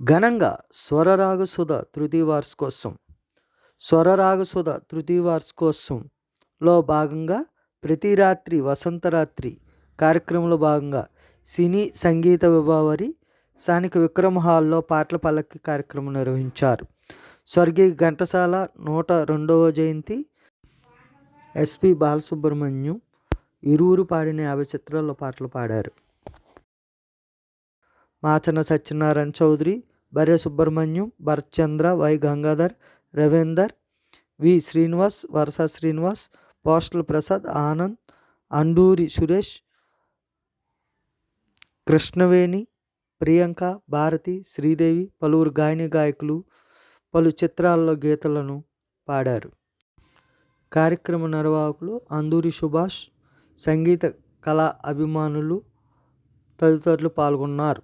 ఘనంగా స్వరరాగసుధ తృతీయ వార్షికోత్సవం. స్వరరాగసుధ తృతీయ వార్షికోత్సవంలో భాగంగా ప్రతి రాత్రి వసంతరాత్రి కార్యక్రమంలో భాగంగా సినీ సంగీత విభావరి స్థానిక విక్రమ్ హాల్లో పాటల పల్లకి కార్యక్రమం నిర్వహించారు. స్వర్గీయ ఘంటసాల 102వ జయంతి. ఎస్పి బాలసుబ్రహ్మణ్యం ఇరువురు పాడిన 50 చిత్రాల్లో పాటలు పాడారు. మాచన సత్యనారాయణ చౌదరి, బర్రె సుబ్రహ్మణ్యం, భరత్ చంద్ర, వై గంగాధర్, రవీందర్, వి శ్రీనివాస్, వరస శ్రీనివాస్, పోస్టల్ ప్రసాద్, ఆనంద్, అండూరి సురేష్, కృష్ణవేణి, ప్రియాంక, భారతి, శ్రీదేవి, పలువురు గాయని గాయకులు పలు చిత్రాల్లో గీతాలను పాడారు. కార్యక్రమ నిర్వాహకులు అందూరి సుభాష్, సంగీత కళా అభిమానులు తదితరులు పాల్గొన్నారు.